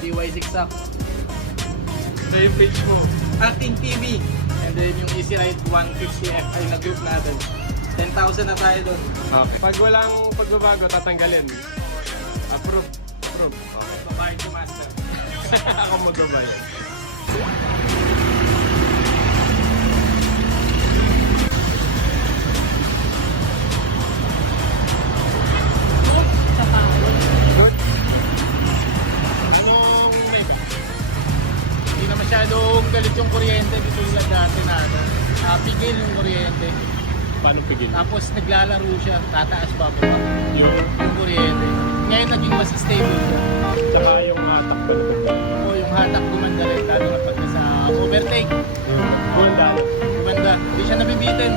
DY Zigzag. Ito yung page mo. Acting TV. And then yung Easy Ride 150 Fi na group natin. 10,000 na tayo doon. Okay. Pag walang pagbabago, tatanggalin. Approve. Approve. Okay, babae to master. Ako magabay. Anong may ba? Hindi na masyadong galit yung kuryente dito tulad dati na ano. Pigil yung kuryente. Paano pigil? Tapos naglalaro siya, tataas pa po Yung, yung kuryente. Ngayon naging mas stable siya. tsaka yung takbo na pagbago. O yung hatak gumanda rin, lalo na pag nasa overtake. Ganda. Gumanda, hindi siya nabibitin.